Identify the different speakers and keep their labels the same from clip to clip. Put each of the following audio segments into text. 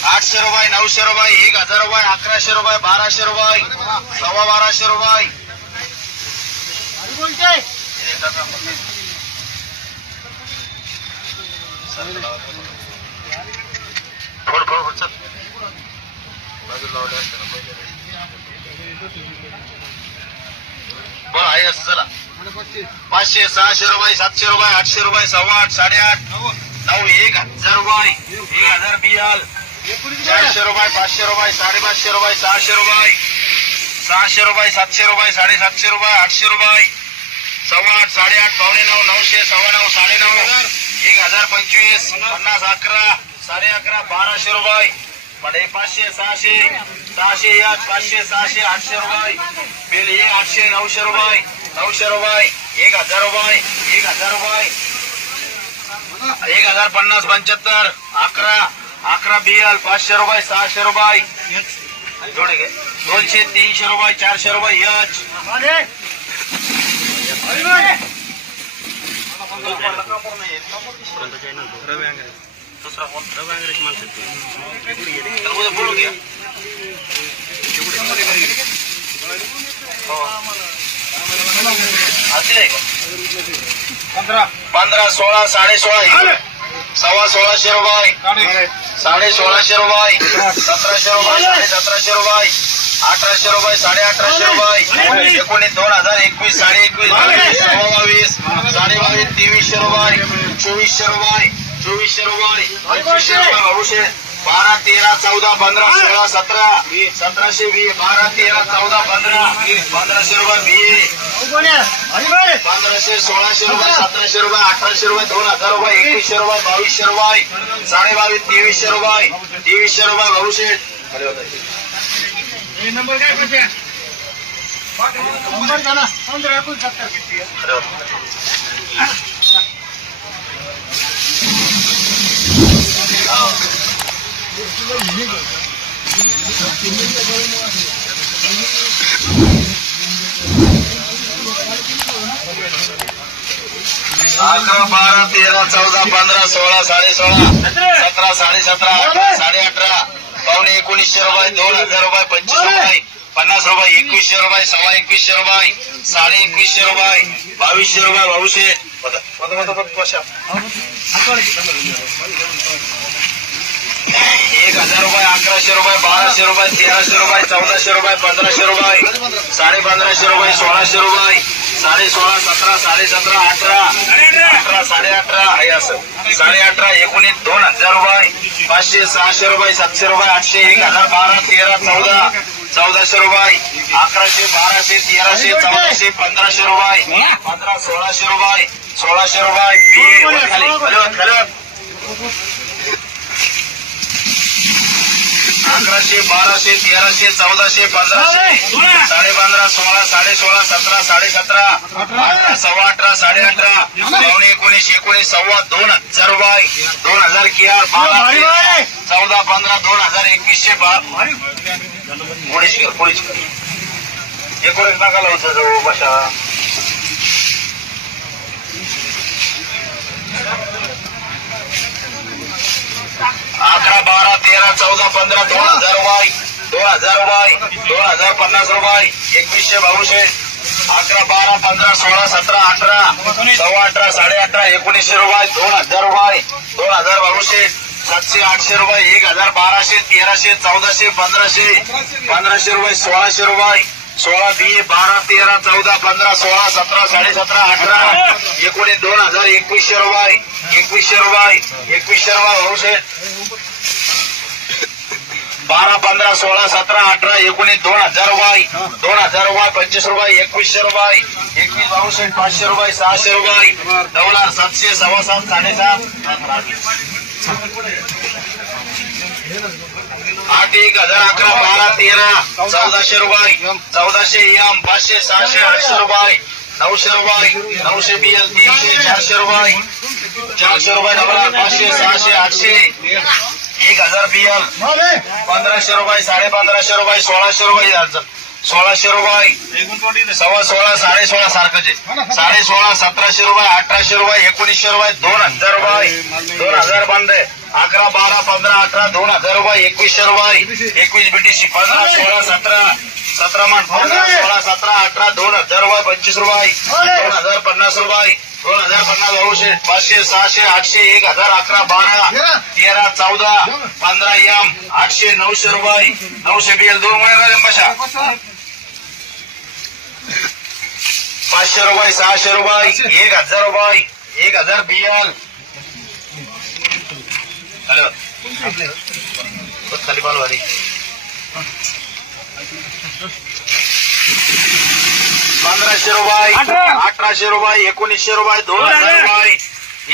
Speaker 1: आठशे रुपये नऊशे रुपये एक हजार रुपये अकराशे रुपये बाराशे रुपये सव्वा बाराशे रुपये. फोड फोड फोड चल बाजूला लावले असते ना पहिले. बरं आहे असं चला. पाचशे सहाशे रुपये सातशे रुपये आठशे रुपये सव्वा आठ साडेआठ नऊ एक हजार रुपये एक हजार बियाल. चारशे रुपये पाचशे रुपये साडेपाचशे रुपये सहाशे रुपये. सहाशे रुपये सातशे रुपये साडेसातशे रुपये आठशे रुपये. सव्वा आठ साडेआठ पावणे नऊ नऊशे सव्वा नऊ साडे नऊ एक हजार पंचवीस पन्नास अकरा साडे अकरा बाराशे रुपये. पडे पाचशे सहाशे सहाशे एक पाचशे सहाशे आठशे रुपये. बिल एक आठशे नऊशे रुपये. नऊशे रुपये एक हजार रुपये एक हजार रुपये. एक हजार पन्नास पंच्याहत्तर अकरा अकरा बियल पाचशे रुपये सहाशे रुपये. दोनशे तीनशे रुपये चारशे रुपये यच दुसरा बोलू घ्या हो. का? पंधरा. सोळा साडे सोळा सव्वा सोळाशे रुपये. साडे सोळाशे रुपये सतराशे रुपये साडे सतराशे रुपये अठराशे रुपये साडे अठराशे रुपये एकोणीस दोन हजार एकवीस साडे एकवीस बावीस साडे बावीस तेवीसशे रुपये चोवीसशे रुपये चोवीसशे रुपये पंचवीसशे रुपये बारा तेरा चौदा पंधरा सोळा सतरा सतराशे वीस बारा तेरा चौदा पंधरा पंधराशे रुपये बी पंधराशे सोळाशे रुपये सतराशे रुपये अठराशे रुपये दोन हजार रुपये एकवीसशे रुपये बावीसशे रुपये साडे बावीस तेवीसशे रुपये तेवीसशे रुपये भाऊशे अकरा बारा तेरा चौदा पंधरा सोळा साडे सोळा सतरा साडे सतरा अठरा साडे अठरा पावणे एकोणीसशे रुपये दोन हजार रुपये पंचवीस रुपये पन्नास रुपये एकवीसशे रुपये सव्वा एकवीसशे रुपये साडे एकवीसशे रुपये बावीसशे रुपये बावीसशे एक हजार रुपये अकराशे रुपये बाराशे रुपये तेराशे रुपये चौदाशे रुपये पंधराशे रुपये साडे पंधराशे रुपये सोळाशे रुपये साडे सोळा सतरा साडे सतरा अठरा अठरा साडे अठरा आहे असं. साडे अठरा एकोणीस दोन हजार रुपये पाचशे सहाशे रुपये सातशे रुपये आठशे एक हजार बारा तेरा चौदा चौदाशे रुपये अकराशे बाराशे तेराशे चौदाशे पंधराशे रुपये पंधरा सोळाशे रुपये सोळाशे रुपये खाली खाली वर, खाली वर. अकराशे बाराशे तेराशे चौदाशे पंधराशे साडे पंधरा सोळा साडे सोळा सतरा साडे सतरा अठरा सव्वा अठरा साडे अठरा पावणे एकोणीस एकोणीस सव्वा दोन हजार रुपये दोन हजार किया बारा चौदा पंधरा दोन हजार एकवीसशे बा कोणीच कर कोणीच कर एकोणीस नका लावतो जाऊ बशा अकरा बारा तेरा चौदा पंधरा दोन हजार रुपये दोन हजार रुपये दोन हजार पन्नास रुपये एकवीसशे बावीसशे अकरा बारा पंधरा सोळा सतरा अठरा सव्वा अठरा साडे अठरा एकोणीसशे रुपये दोन हजार रुपये दोन हजार बावीसशे सातशे आठशे रुपये एक हजार बाराशे तेराशे चौदाशे पंधराशे पंधराशे रुपये सोळाशे रुपये सोळा बी बारा तेरा चौदा पंधरा सोळा सतरा साडे सतरा अठरा एकोणीस दोन हजार एकवीसशे रुपये एकवीसशे रुपये एकवीसशे रुपये भाऊशे बारा पंधरा सोळा सतरा अठरा एकोणीस दोन हजार रुपये दोन हजार रुपये पंचवीस रुपये एकवीसशे रुपये. एकवीस बावीसशे पाचशे रुपये सहाशे रुपये. नऊ लाख सातशे सव्वा सात साडेसात. आठ एक हजार अकरा बारा तेरा चौदाशे रुपये. चौदाशे एम पाचशे सहाशे आठशे रुपये. नऊशे रुपये नऊशे बिल तीनशे चारशे रुपये. चारशे रुपये डबला पाचशे सहाशे आठशे. एक हजार बिल पंधराशे रुपये साडे पंधराशे रुपये सोळाशे रुपये याचं. सोळाशे रुपये. सव्वा सोळा साडे सोळा सारखंच आहे साडे सोळा सतराशे रुपये अठराशे रुपये एकोणीसशे रुपये दोन हजार रुपये. दोन हजार बंद आहे. अकरा बारा पंधरा अठरा दोन हजार रुपये एकवीसशे रुपये एकवीस बीटीसी पंधरा सोळा सतरा सतरा मान पंधरा सोळा सतरा अठरा दोन हजार रुपये पंचवीस रुपये दोन हजार पन्नास रुपये दोन हजार पन्नास नऊशे पाचशे सहाशे आठशे एक हजार अकरा बारा तेरा चौदा पंधरा एम आठशे नऊशे रुपये नऊशे बीएल दोन महिने कशा पाचशे रुपये सहाशे रुपये एक हजार रुपये एक हजार बियाल हॅलो खाली बाल वारी पंधराशे रुपये अठराशे रुपये एकोणीसशे रुपये दोन हजार रुपये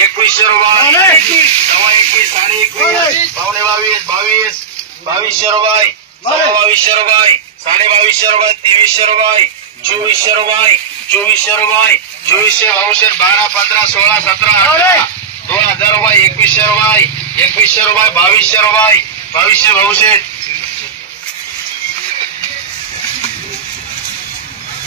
Speaker 1: एकवीसशे रुपये सव्वा एकवीस साडे एकवीस पावणे बावीस बावीस बावीसशे रुपये सव्वा बावीसशे रुपये साडे बावीसशे रुपये तेवीसशे रुपये चोवीसशे रुपये चोवीसशे रुपये चोवीसशे बावीसशे बारा पंधरा सोळा सतरा अठरा दोन हजार रुपये एकवीसशे रुपये एकवीसशे रुपये बावीसशे रुपये बावीसशे बावीसशे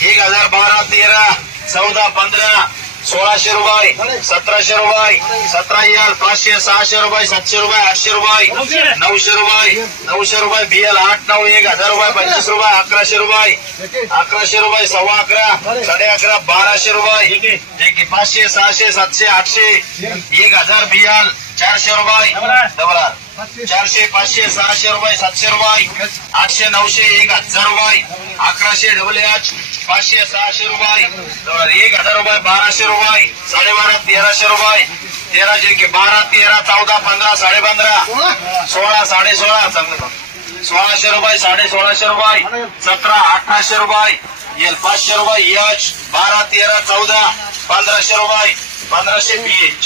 Speaker 1: एक हजार बारा तेरा चौदा पंधरा सोळाशे रुपये सतराशे रुपये सतरा हजार पाचशे सहाशे रुपये सातशे रुपये आठशे रुपये नऊशे रुपये नऊशे रुपये बीएल आठ नऊ एक हजार रुपये पंचवीस रुपये अकराशे रुपये अकराशे रुपये सव्वा अकरा साडे अकरा बाराशे रुपये एक पाचशे सहाशे सातशे आठशे एक हजार बियाल चारशे रुपये. डबल चारशे पाचशे सहाशे रुपये सातशे रुपये. आठशे नऊशे एक हजार रुपये. अकराशे डबल एच पाचशे सहाशे रुपये. एक हजार रुपये बाराशे रुपये. साडेबारा तेराशे रुपये. तेराशे की बारा तेरा चौदा पंधरा साडे पंधरा सोळा साडे सोळा चांगलं सोळाशे रुपये साडे सोळाशे रुपये. सतरा अठराशे रुपये. येल पाचशे रुपये यच. बारा तेरा चौदा पंधराशे रुपये. पंधराशे बी